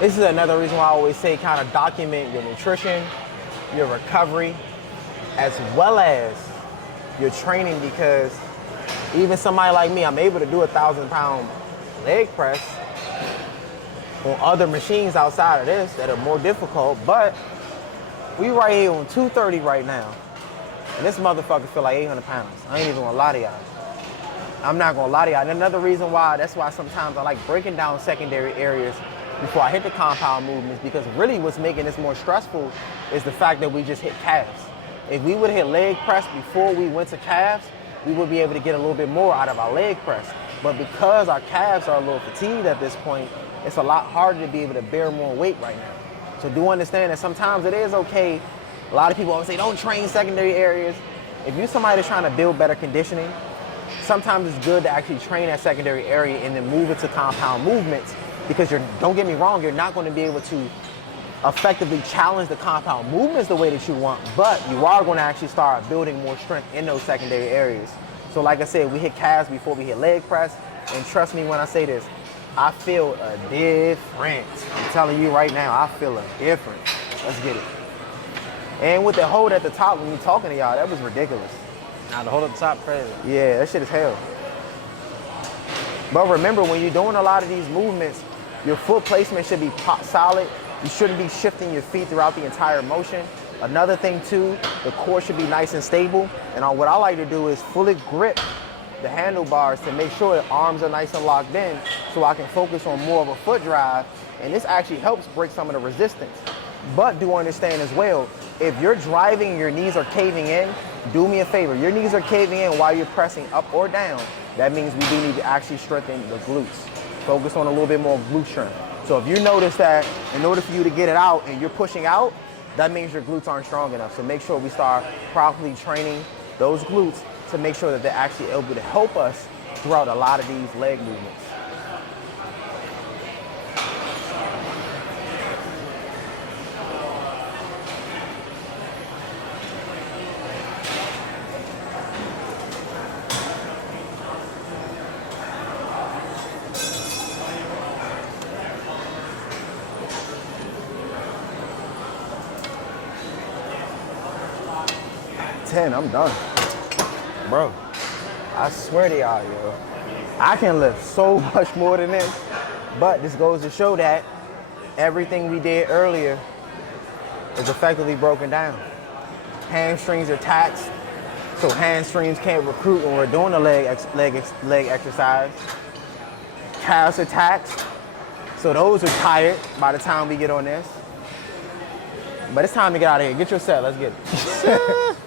This is another reason why I always say kind of document your nutrition, your recovery, as well as your training, because even somebody like me, I'm able to do 1,000-pound leg press on other machines outside of this that are more difficult, but we right here on 230 right now. And this motherfucker feel like 800 pounds. I ain't even gonna lie to y'all. I'm not gonna lie to y'all. And another reason why, that's why sometimes I like breaking down secondary areas before I hit the compound movements, because really what's making this more stressful is the fact that we just hit calves. If we would hit leg press before we went to calves, we would be able to get a little bit more out of our leg press. But because our calves are a little fatigued at this point, it's a lot harder to be able to bear more weight right now. So do understand that sometimes it is okay. A lot of people always say, don't train secondary areas. If you're somebody that's trying to build better conditioning, sometimes it's good to actually train that secondary area and then move it to compound movements, because don't get me wrong, you're not going to be able to effectively challenge the compound movements the way that you want, but you are going to actually start building more strength in those secondary areas. So like I said, we hit calves before we hit leg press, and trust me when I say this, I feel a difference. I'm telling you right now, I feel a difference. Let's get it. And with the hold at the top when we talking to y'all, that was ridiculous. Now the hold at the top, crazy. Yeah, that shit is hell. But remember, when you're doing a lot of these movements, your foot placement should be solid. You shouldn't be shifting your feet throughout the entire motion. Another thing too, the core should be nice and stable. And what I like to do is fully grip the handlebars to make sure the arms are nice and locked in, so I can focus on more of a foot drive. And this actually helps break some of the resistance. But do understand as well, if you're driving and your knees are caving in, do me a favor. Your knees are caving in while you're pressing up or down. That means we do need to actually strengthen the glutes. Focus on a little bit more glute strength. So if you notice that in order for you to get it out and you're pushing out, that means your glutes aren't strong enough. So make sure we start properly training those glutes to make sure that they're actually able to help us throughout a lot of these leg movements. I'm done. Bro, I swear to y'all, yo, I can lift so much more than this, but this goes to show that everything we did earlier is effectively broken down. Hamstrings are taxed, so hamstrings can't recruit when we're doing a leg exercise. Calves are taxed, so those are tired by the time we get on this. But it's time to get out of here. Get your set, let's get it.